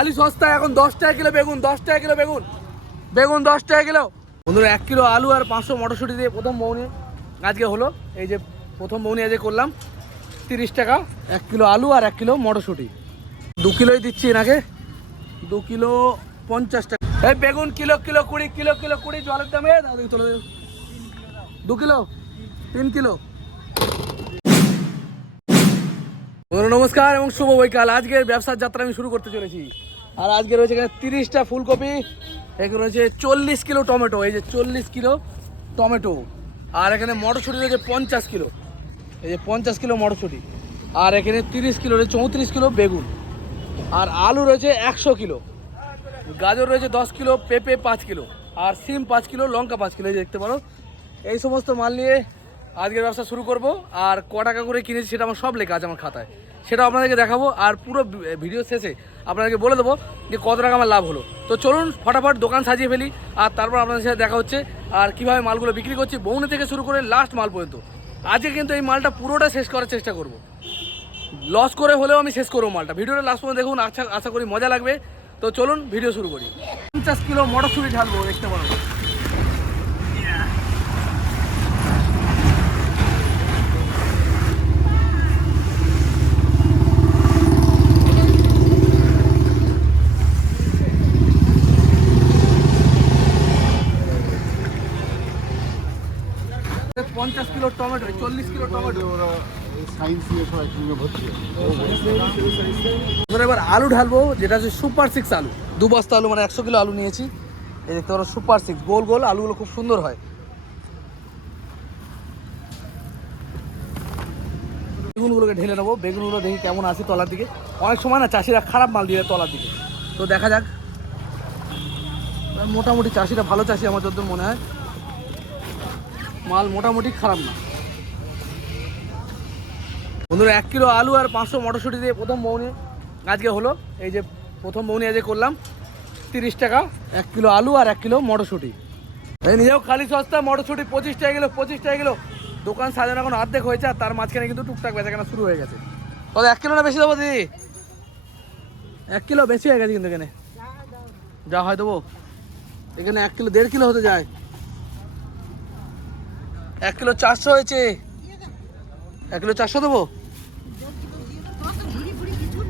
খালি সস্তা এখন 10 টাকা কিলো বেগুন, 10 টাকা কিলো বেগুন, বেগুন 10 টাকা কিলো। বন্ধুরা 1 কিলো আলু আর 500 মটরশুঁটি দিয়ে প্রথম বউনি আজকে হলো। এই যে প্রথম বউনি আজকে করলাম 30 টাকা 1 কিলো আলু আর 1 কিলো মটরশুঁটি। 2 কিলোই দিচ্ছি এনাকে, 2 কিলো 50 টাকা। এই বেগুন কিলো কিলো 20, কিলো কিলো 20 জলের দামে 2 কিলো 3 কিলো। নমস্কার এবং শুভ বৈকাল। আজকের ব্যবসার যাত্রা আমি শুরু করতে চলেছি। আর আজকে রয়েছে এখানে 30টা ফুলকপি, এখানে রয়েছে 40 কিলো টমেটো, এই যে 40 কিলো টমেটো। আর এখানে মটরশুঁটি রয়েছে 50 কিলো, এই যে 50 কিলো মটরশুঁটি। আর এখানে 30 কিলো রয়েছে 34 কিলো বেগুন। আর আলু রয়েছে 100 কিলো, গাজর রয়েছে 10 কিলো, পেঁপে 5 কিলো, আর সিম 5 কিলো, লঙ্কা 5 কিলো, এই যে দেখতে পারো। এই সমস্ত মাল নিয়ে আজকের ব্যবসা শুরু করব। আর ক টাকা করে কিনেছি সেটা আমার সব লেখা আছে আমার খাতায়, সেটা আপনাদেরকে দেখাবো। আর পুরো ভিডিও শেষে আপনাদেরকে বলে দেবো যে কত টাকা আমার লাভ হলো। তো চলুন ফটাফট দোকান সাজিয়ে ফেলি, আর তারপর আপনাদের সাথে দেখা হচ্ছে আর কীভাবে মালগুলো বিক্রি করছি, বৌনি থেকে শুরু করে লাস্ট মাল পর্যন্ত। আজকে কিন্তু এই মালটা পুরোটা শেষ করার চেষ্টা করব, লস করে হলেও আমি শেষ করবো মালটা। ভিডিওটা লাস্ট পর্যন্ত দেখুন, আশা করি মজা লাগবে। তো চলুন ভিডিও শুরু করি। 50 কিলো মটরশুঁটি ঢালবো, দেখতে পারো। পঞ্চাশ কিলো টমেটো, 40 কিলো টমেটো। এবার আলু ঢালবো, যেটা হচ্ছে সুপার 6 আলু। 2 বস্তা আলু, মানে 100 কিলো আলু নিয়েছি। এই দেখতে পারো সুপার 6, গোল গোল আলুগুলো খুব সুন্দর হয়। বেগুনগুলোকে ঢেলে নেবো, বেগুনগুলো দেখি কেমন আছে তলার দিকে। অনেক সময় না চাষিরা খারাপ মাল দিয়ে তলার দিকে, তো দেখা যাক। মোটামুটি চাষিরা ভালো চাষি আমার যতদূর মনে হয়, মাল মোটামুটি খারাপ না। বন্ধুরা 1 কিলো আলু আর 500 মটরশুঁটি দিয়ে প্রথম বউনি আজকে হলো। এই যে প্রথম বউনি আজকে করলাম 30 টাকা 1 কিলো আলু আর 1 কিলো মটরশুঁটি। এই নিজেও খালি সস্তা, মটরশুঁটি 25 টাকা কিলো, 25 টাকা কিলো। দোকান সাজানো এখন অর্ধেক হয়েছে, আর তার মাঝখানে কিন্তু টুকটাক বেচাকেনা শুরু হয়ে গেছে। তবে 1 কিলো না বেশি দেবো দিদি? 1 কিলো বেশি হয়ে গেছে কিন্তু এখানে, যা হয় দেবো। এখানে 1 কিলো 1.5 কিলো হতে যায়। 1 কিলো 400 হয়েছে, 1 কিলো 400 দেবো।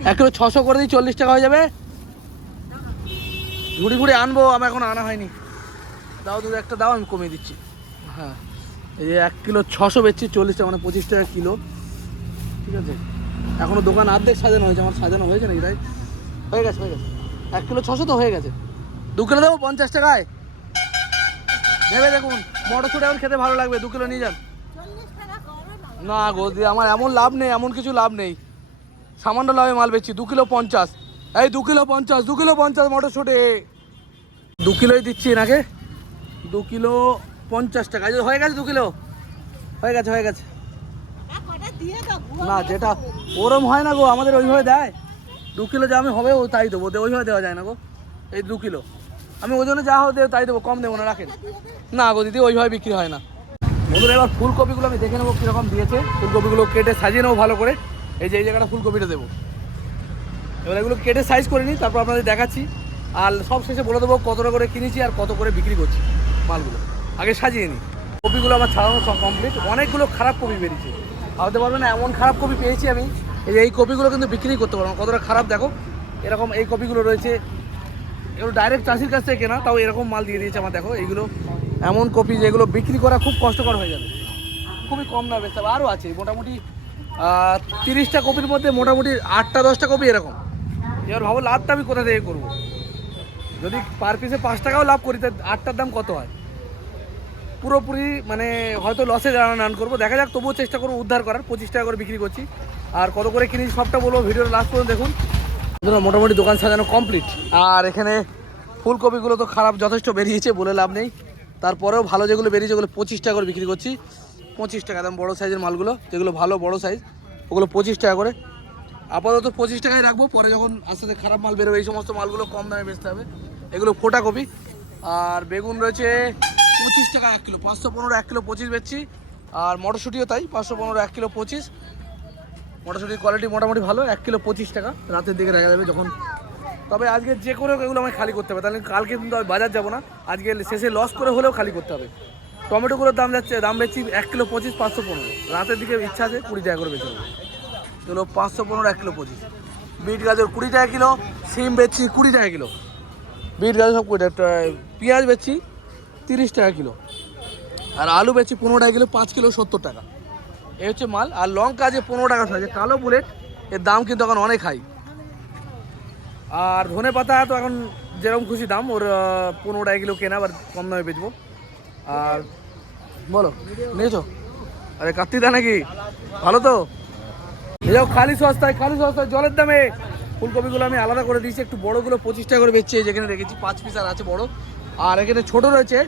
1 কিলো 600 করে দিই, 40 টাকা হয়ে যাবে। ঘুড়ি ঘুড়ি আনবো, আমার এখন আনা হয়নি। দাও তুমি একটা দাও, আমি কমিয়ে দিচ্ছি। হ্যাঁ, এই যে 1 কিলো 600 বেচছি 40 টাকা, মানে 25 টাকা কিলো। ঠিক আছে, এখনও দোকান অর্ধেক সাজানো হয়েছে, আমার সাজানো হয়েছে নাকি? তাই হয়ে গেছে, হয়ে গেছে। 1 কিলো 600 তো হয়ে গেছে। 2 কিলো দেবো 50 টাকায়, ভেবে দেখুন। মটরশুঁটি এখন খেতে ভালো লাগবে, 2 কিলো নিয়ে যান। না গো দিদি, আমার এমন লাভ নেই, এমন কিছু লাভ নেই। সামান্য লাভে মাল বেচছি। 2 কিলো 50, এই 2 কিলো 50, 2 কিলো 50 মটরশুঁটি। 2 কিলোই দিচ্ছি এনাকে, 2 কিলো 50 টাকা। হয়ে গেছে, 2 কিলো হয়ে গেছে, হয়ে গেছে। না, যেটা ওরম হয় না গো, আমাদের ওইভাবে দেয়। 2 কিলো যা আমি হবে ও তাই দেবো, ওইভাবে দেওয়া যায় না গো। এই 2 কিলো আমি ওজনে যা হবে তাই দেবো, কম দেবো না, রাখেন। না গো দিদি, ওইভাবে বিক্রি হয় না। বন্ধুরা এবার ফুলকপিগুলো আমি দেখে নেবো কীরকম দিয়েছে। ফুলকপিগুলো কেটে সাজিয়ে নেবো ভালো করে। এই যে এই জায়গাটা ফুলকপিটা দেবো। এবার এগুলো কেটে সাইজ করে নিই, তারপর আপনাদের দেখাচ্ছি। আর সব শেষে বলে দেবো কত টাকা করে কিনেছি আর কত করে বিক্রি করছি মালগুলো। আগে সাজিয়ে নিই। কপিগুলো আমার ছাড়ানো সব কমপ্লিট। অনেকগুলো খারাপ কপি বেরিয়েছে, ভাবতে পারবে না এমন খারাপ কপি পেয়েছি আমি। এই কপিগুলো কিন্তু বিক্রি করতে পারবো না, কতটা খারাপ দেখো। এরকম এই কপিগুলো রয়েছে, এগুলো ডাইরেক্ট চাষির কাছ থেকে কেনা, তাও এরকম মাল দিয়ে দিয়েছে আমার। দেখো এইগুলো এমন কপি যেগুলো বিক্রি করা খুব কষ্টকর হয়ে যাবে, খুবই কম না বেচতে হবে। আরও আছে মোটামুটি 30টা কপির মধ্যে মোটামুটি 8টা 10টা কপি এরকম। এবার ভাবো লাভটা আমি কোথা থেকে করবো? যদি পার পিসে 5 টাকাও লাভ করি, তাই 8টার দাম কত হয়? পুরোপুরি মানে হয়তো লসে রান করবো, দেখা যাক। তবুও চেষ্টা করবো উদ্ধার করার। 25 টাকা করে বিক্রি করছি। আর কত করে কিনেছি সবটা বলবো, ভিডিওটা লাস্ট পর্যন্ত দেখুন। মোটামুটি দোকান সাজানো কমপ্লিট। আর এখানে ফুলকপিগুলো তো খারাপ যথেষ্ট বেরিয়েছে, বলে লাভ নেই। তারপরেও ভালো যেগুলো বেরিয়েছে ওগুলো 25 টাকা করে বিক্রি করছি। 25 টাকা দাম বড়ো সাইজের মালগুলো, যেগুলো ভালো বড়ো সাইজ, ওগুলো 25 টাকা করে। আপাতত 25 টাকায় রাখবো, পরে যখন আস্তে আস্তে খারাপ মাল বেরোবে এই সমস্ত মালগুলো কম দামে বেচতে হবে। এগুলো ফোটা কপি। আর বেগুন রয়েছে 25 টাকা 1 কিলো, 515 1 কিলো 25 বেচছি। আর মটরশুঁটিও তাই, 515 1 কিলো 25। মটরশুঁটির কোয়ালিটি মোটামুটি ভালো। 1 কিলো 25 টাকা, রাতের দিকে দেখা যাবে যখন তবে আজকে যে করে হোক এগুলো আমায় খালি করতে হবে, তাহলে কালকে কিন্তু আমি বাজার যাবো না, আজকে শেষে লস করে হলেও খালি করতে হবে। টমেটোগুলোর দাম বেচছি 1 কিলো 25, 515। রাতের দিকে ইচ্ছা আছে 20 টাকা করে বেচে দেবো। চলো 515, 1 কিলো 25। বিট গাজর 20 টাকা কিলো, সিম বেচছি 20 টাকা কিলো, বিট গাজর সব 20 টাকা। পেঁয়াজ বেচছি 30 টাকা কিলো, আর আলু বেচছি 15 টাকা কিলো, 5 কিলো 70 টাকা। এই হচ্ছে মাল। আর লঙ্কা যে 15 টাকা আছে, কালো বুলেট, এর দাম কিন্তু এখন অনেক হাই। আর ধনে পাতা তো এখন যেরকম খুশি দাম, ওর 15 টাকা কিলো কেনা, আবার কম দামে বেচবো। আর বলো নিয়েছো? আরে কার্তিদা নাকি, ভালো তো? এটাও খালি সস্তায়, খালি সস্তায় জলের দামে। ফুলকপিগুলো আমি আলাদা করে দিয়েছি, একটু বড়োগুলো 25 টাকা করে বেচছি, যেখানে রেখেছি 5 পিস আর আছে বড়। আর এখানে ছোট রয়েছে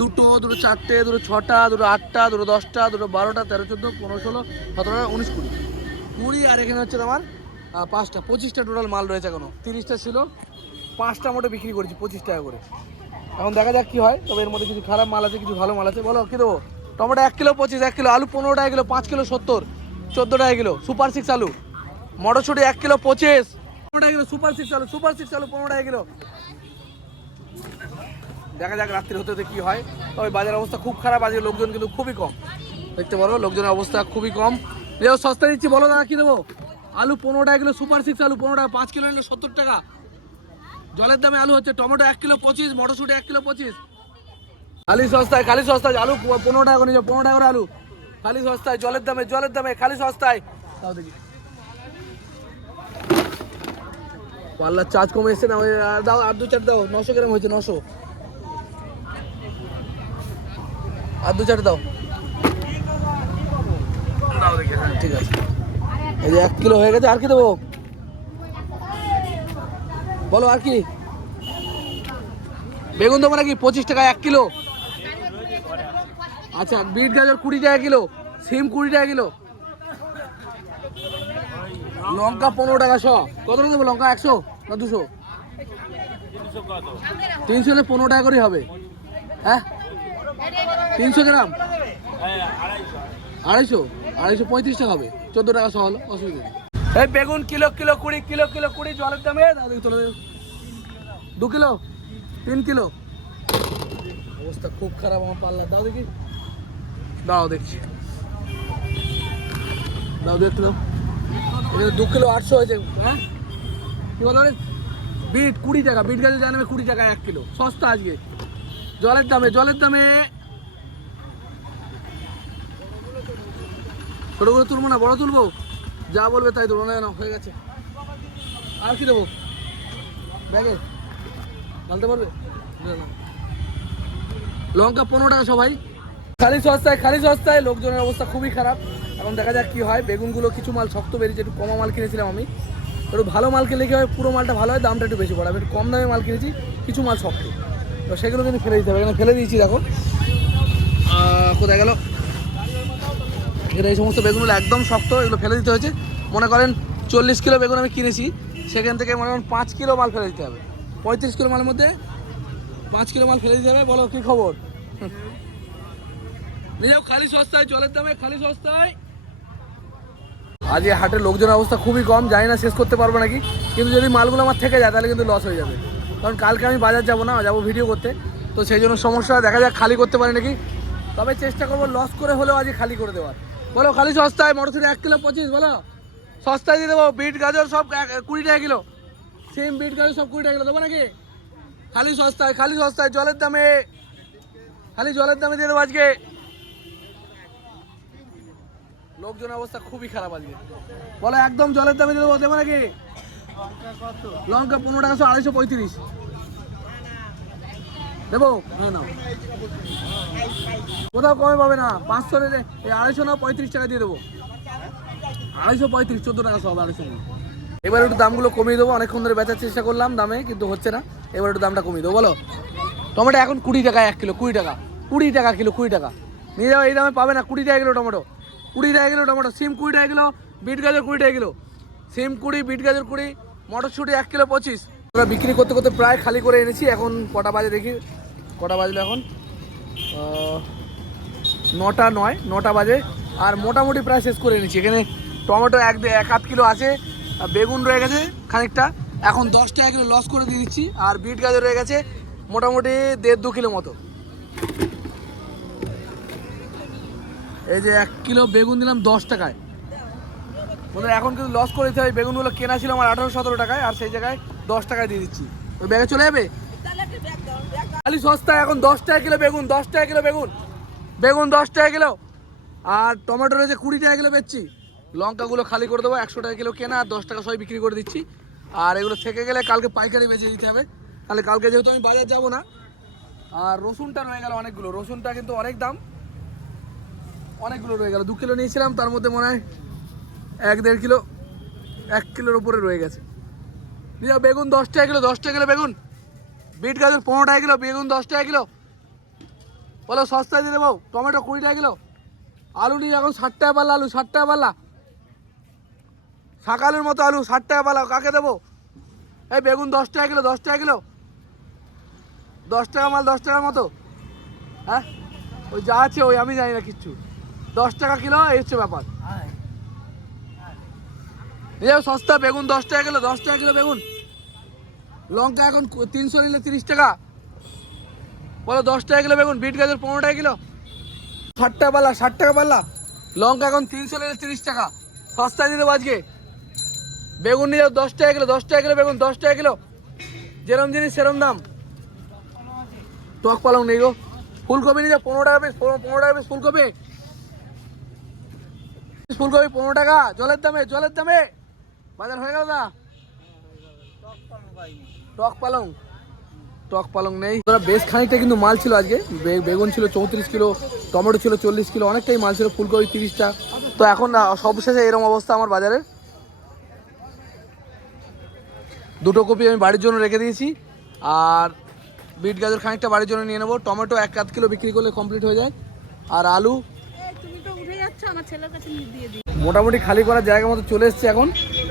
দুটো, দুটো 4টে, দুটো 6টা, দুটো 8টা, দুটো 10টা, দুটো 12টা, 13, 14, 15, 16, 17, 19, 20, 20। আর এখানে হচ্ছে আমার 5টা, 25টা টোটাল মাল রয়েছে এখনো। 30টা ছিল, 5টা মোটে বিক্রি করেছি 25 টাকা করে। এখন দেখা যাক কি হয়। তবে এর মধ্যে কিছু খারাপ মাল আছে, কিছু ভালো মাল আছে। বলো কী দেবো? টমেটো 1 কিলো 25, 1 কিলো আলু 15 টাকা কিলো, 5 কিলো 70, 14 টাকা কিলো সুপার 6 আলু। মটরশুঁটি 1 কিলো 25, 15 টাকা কিলো সুপার 6 আলু, সুপার 6 আলু 15 টাকা কিলো। দেখা যাক রাত্রি হতে হতে কী হয়। তবে বাজারের অবস্থা খুব খারাপ, আজকে লোকজন কিন্তু খুবই কম, দেখতে পারো লোকজনের অবস্থা খুবই কম। যেও সস্তা দিচ্ছি, বলো দাদা কী দেবো? আলু 15 টাকা কিলো, সুপার 6 আলু 15 টাকা, 5 কিলো নিলে 70 টাকা জলের দামে আলু হচ্ছে। টমেটো 1 কিলো 25, মটরশুঁটি 1 কিলো 25। খালি সস্তায়, খালি সস্তায় আলু 15 টাকা করে নিয়ে 15 টাকা করে আলু খালি সস্তায়, জলের দামে, জলের দামে খালি সস্তায়। তাও দেখি পাল্লার চার্জ কমে এসছে না, দাও আর 2-4 দাও, 900 গ্রাম হয়েছে, 900, আর 2-4 দাও, দাও দেখি। হ্যাঁ ঠিক আছে, এই যে 1 কিলো হয়ে গেছে। আর কি দেবো বলো? আর কি? বেগুন দেবো নাকি? 25 টাকা 1 কিলো। আচ্ছা, বিট গাজর 20 টাকা কিলো, সিম 20 টাকা কিলো, লঙ্কা 15 টাকা শ। কত দেবো লঙ্কা? 100 না 200? 300 হলে 15 টাকা করেই হবে। হ্যাঁ 300 গ্রাম 250, 250 টাকা হবে, 14 টাকা শ হলো, অসুবিধা নেই। এই বেগুন কিলো কিলো 20, কিলো কিলো 20 জলের দামে। দাদা তোলো 2 কিলো, 3 কিলো। অবস্থা খুব খারাপ আমার পাল্লা, দাও দেখি, দাও দেখছি, দাও দেখতে দাও। 2 কিলো 800 হয়েছে। হ্যাঁ কি বলো? বিট 20 টাকা, বিট গাছে জানাবে 20 টাকা 1 কিলো, সস্তা আজকে জলের দামে, জলের দামে। ছোটোগুলো তুলবো না, বড় তুলবো? যা বলবে তাই তুলবো না, হয়ে গেছে। আর কি দেবো ব্যাগে? ঢালতে পারবে? লঙ্কা 15 টাকা সবাই, খালি সস্তায়, খালি সস্তায়। লোকজনের অবস্থা খুবই খারাপ। এখন দেখা যাক কী হয়। বেগুনগুলো কিছু মাল শক্ত বেরিয়েছে, একটু কমা মাল কিনেছিলাম আমি, একটু ভালো মাল কিনলে কী হয়, পুরো মালটা ভালো হয়, দামটা একটু বেশি পড়ে। আমি একটু কম দামে মাল কিনেছি, কিছু মাল শক্ত, তো সেগুলো কিন্তু ফেলে দিতে হবে। এখানে ফেলে দিয়েছি, দেখো কোথায় গেল। এখানে এই সমস্ত বেগুনগুলো একদম শক্ত, এগুলো ফেলে দিতে হয়েছে। মনে করেন 40 কিলো বেগুন আমি কিনেছি, সেখান থেকে মনে করেন 5 কিলো মাল ফেলে দিতে হবে। 35 কিলো মালের মধ্যে 5 কিলো মাল ফেলে দিতে হবে। বলো কী খবর? নিজেও খালি সস্তায়, জলের দামে খালি সস্তায়। আজ এই হাটের লোকজনের অবস্থা খুবই কম, জানি না শেষ করতে পারবো নাকি, কিন্তু যদি মালগুলো আমার থেকে যায় তাহলে কিন্তু লস হয়ে যাবে। কারণ কালকে আমি বাজার যাবো না, যাবো ভিডিও করতে, তো সেই জন্য সমস্যা। দেখা যাক খালি করতে পারি নাকি, তবে চেষ্টা করবো লস করে হলেও আজ খালি করে দেওয়ার। বলো খালি সস্তায়, মটরশুঁটি 1 কিলো 25, বলো সস্তায় দিয়ে দেবো। বিট গাজর সব 20 টাকা কিলো, সিম বিট গাজর সব 20 টাকা কিলো দেবো নাকি? খালি সস্তায়, খালি সস্তায় জলের দামে, খালি জলের দামে দিয়ে দেবো আজকে। লোকজনের অবস্থা খুবই খারাপ আজকে, বলো একদম জলের দামে দিয়ে দেবো, দেবো নাকি? লঙ্কা 15 টাকা 235 দেবো? হ্যাঁ নাও, কোথাও কমে পাবে না। 500 রে 250 না, 35 টাকা দিয়ে দেবো। 235, 14 টাকা সব 250। এবার একটু দামগুলো কমিয়ে দেবো। অনেকক্ষণ ধরে বেচার চেষ্টা করলাম দামে, কিন্তু হচ্ছে না। এবার একটু দামটা কমিয়ে দেবো। বলো টমেটো এখন 20 টাকা 1 কিলো, 20 টাকা, 20 টাকা কিলো, 20 টাকা নিয়ে যাও। এই দামে পাবে না, 20 টাকা কিলো টমেটো, 20 টাকা কিলো টমেটো। সিম 20 টাকা কিলো, বিট গাজর 20 টাকা কিলো, সিম 20, বিট গাজর 20, মটরশুঁটি 1 কিলো 25। আমরা বিক্রি করতে করতে প্রায় খালি করে এনেছি। এখন কটা বাজে দেখি, কটা বাজলো এখন? 9টা 9, 9টা বাজে। আর মোটামুটি প্রায় শেষ করে এনেছি। এখানে টমেটো 1-1.5 কিলো আছে, বেগুন রয়ে গেছে খানিকটা, এখন 10 টাকা কিলো লস করে দিয়ে দিচ্ছি। আর বিট গাজর রয়ে গেছে মোটামুটি 1.5-2 কিলো মতো। এই যে 1 কিলো বেগুন দিলাম 10 টাকায়। বন্ধুরা এখন কিন্তু লস করে দিতে হয়, বেগুনগুলো কেনা ছিল আমার 18-17 টাকায়, আর সেই জায়গায় 10 টাকায় দিয়ে দিচ্ছি। ওই ব্যাগে চলে যাবে খালি সস্তা। এখন 10 টাকা কিলো বেগুন, 10 টাকা কিলো বেগুন, বেগুন 10 টাকা কিলো। আর টমেটো রয়েছে 20 টাকা কিলো বেচছি। লঙ্কাগুলো খালি করে দেবো, 100 টাকা কিলো কেনা আর 10 টাকা সবাই বিক্রি করে দিচ্ছি। আর এগুলো থেকে গেলে কালকে পাইকারি বেচে দিতে হবে, তাহলে কালকে যেহেতু আমি বাজার যাবো না। আর রসুনটা রয়ে গেল অনেকগুলো, রসুনটা কিন্তু অনেক দাম, অনেকগুলো রয়ে গেল। 2 কিলো নিয়েছিলাম, তার মধ্যে মনে হয় 1-1.5 কিলো, 1 কিলোর উপরে রয়ে গেছে। নিয়ে বেগুন 10 টাকা কিলো, 10 টাকা কিলো বেগুন। বিট গাজর 15 টাকা কিলো, বেগুন 10 টাকা কিলো। বলো সস্তায় দিয়ে দেবো। টমেটো 20 টাকা কিলো। আলু নিয়ে এখন 60 টাকা পাল্লা, আলু 60 টাকা পাল্লা। শাকালুর মতো আলু 60 টাকা পাল্লা, কাকে দেবো? এই বেগুন 10 টাকা কিলো, 10 টাকা কিলো। 10 টাকা মাল 10 টাকার মতো। হ্যাঁ ওই যা আছে ওই, আমি জানি না কিচ্ছু। 10 টাকা কিলো, এই হচ্ছে ব্যাপার। সস্তা বেগুন 10 টাকা কিলো, 10 টাকা কিলো বেগুন। লঙ্কা এখন 300 নিলে 30 টাকা। বলো 10 টাকা কিলো বেগুন। বিট গাজর 15 টাকা কিলো, 60 টাকা পাল্লা, 60 টাকা পাল্লা। লঙ্কা এখন 300 নিলে 30 টাকা, সস্তায় দিতে আজকে। বেগুন নিয়ে 10 টাকা কিলো, 10 টাকা কিলো বেগুন, 10 টাকা কিলো। যেরম জিনিস সেরম দাম। টক পালং নেই গো। ফুলকপি নিয়ে 15 টাকা পিস, 15 টাকা পিস ফুলকপি। ফুলকপি 15 টাকা, জলের দামে, জলের দামে। বাজার হয়ে গেল না? টক পালং, টক পালং নেই। বেশ খানিকটা কিন্তু মাল ছিল আজকে। বেগুন ছিল 34 কিলো, টমেটো ছিল 40 কিলো, অনেকটাই মাল ছিল। ফুলকপি 30টা। তো এখন সবশেষে এরকম অবস্থা আমার বাজারে। 2টো কপি আমি বাড়ির জন্য রেখে দিয়েছি, আর বিট গাজর খানিকটা বাড়ির জন্য নিয়ে নেবো। টমেটো 1-1 কিলো বিক্রি করলে কমপ্লিট হয়ে যায়। আর আলু মোটামুটি খালি করার জায়গা মতো চলে এসছে এখন।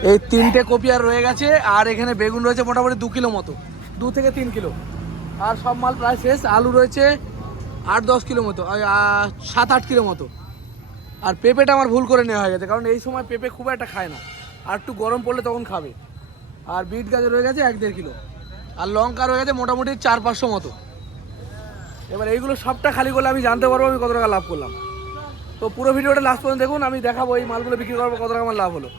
এই 3টে কপি আর রয়ে গেছে। আর এখানে বেগুন রয়েছে মোটামুটি 2 কিলো মতো, 2 থেকে 3 কিলো। আর সব মাল প্রায় শেষ। আলু রয়েছে 8-10 কিলো মতো, 7-8 কিলো মতো। আর পেঁপেটা আমার ভুল করে নেওয়া হয়ে গেছে, কারণ এই সময় পেঁপে খুব একটা খায় না, আর একটু গরম পড়লে তখন খাবে। আর বিট গাজর রয়ে গেছে 1-1.5 কিলো। আর লঙ্কা রয়ে গেছে মোটামুটি 400-500 মতো। এবার এইগুলো সবটা খালি করলে আমি জানতে পারবো আমি কত টাকা লাভ করলাম। তো পুরো ভিডিওটা লাস্ট পর্যন্ত দেখুন, আমি দেখাবো এই মালগুলো বিক্রি করবো কত টাকা আমার লাভ হলো।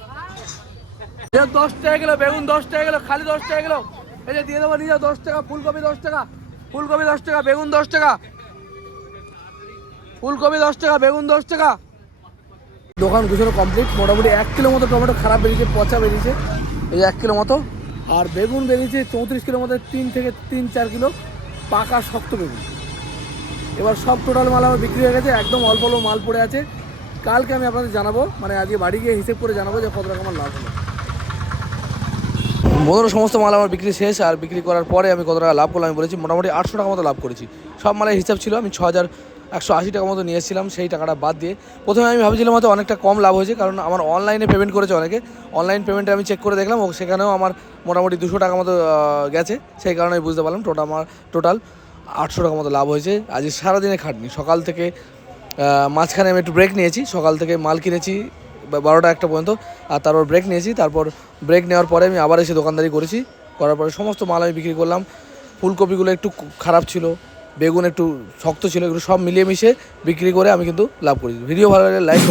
10 টাকা কিলো বেগুন, 10 টাকা কিলো, খালি 10 টাকা কিলো। এই যে দিয়ে দেবো নিয়ে 10 টাকা। ফুলকপি 10 টাকা, ফুলকপি 10 টাকা, বেগুন 10 টাকা। ফুলকপি 10 টাকা, বেগুন 10 টাকা। দোকান গুছানো কমপ্লিট। মোটামুটি 1 কিলো মতো টমেটো খারাপ বেরিয়েছে, পচা বেরিয়েছে, এই 1 কিলো মতো। আর বেগুন বেরিয়েছে 34 কিলোর মধ্যে 3 থেকে 3-4 কিলো পাকা শক্ত বেগুন। এবার সব টোটাল মাল আমার বিক্রি হয়ে গেছে, একদম অল্প অল্প মাল পড়ে আছে। কালকে আমি আপনাদের জানাবো, মানে আজকে বাড়ি গিয়ে হিসেব করে জানাবো যে কত টাকা আমার লাভ হলো। বন্ধুরা সমস্ত মাল আমার বিক্রি শেষ। আর বিক্রি করার পরে আমি কত টাকা লাভ করলাম আমি বলেছি, মোটামুটি 800 টাকা মতো লাভ করেছি। সব মালের হিসাব ছিল, আমি 6180 টাকা মতো নিয়ে এসেছিলাম। সেই টাকাটা বাদ দিয়ে প্রথমে আমি ভাবছিলাম হয়তো অনেকটা কম লাভ হয়েছে, কারণ আমার অনলাইনে পেমেন্ট করেছে অনেকে। অনলাইন পেমেন্টে আমি চেক করে দেখলাম, ও সেখানেও আমার মোটামুটি 200 টাকা মতো গেছে। সেই কারণে আমি বুঝতে পারলাম টোটাল 800 টাকা মতো লাভ হয়েছে। আজ সারাদিনে খাটনি, সকাল থেকে মাঝখানে আমি একটু ব্রেক নিয়েছি। সকাল থেকে মাল কিনেছি 12টা-1টা পর্যন্ত, আর তারপর ব্রেক নিয়েছি। তারপর ব্রেক নেওয়ার পরে আমি আবার এসে দোকানদারি করেছি। করার পরে সমস্ত মাল আমি বিক্রি করলাম। ফুলকপিগুলো একটু খারাপ ছিল, বেগুন একটু শক্ত ছিল, এগুলো সব মিলিয়ে মিশিয়ে বিক্রি করে আমি কিন্তু লাভ করেছি। ভিডিও ভালো লাগলে লাইক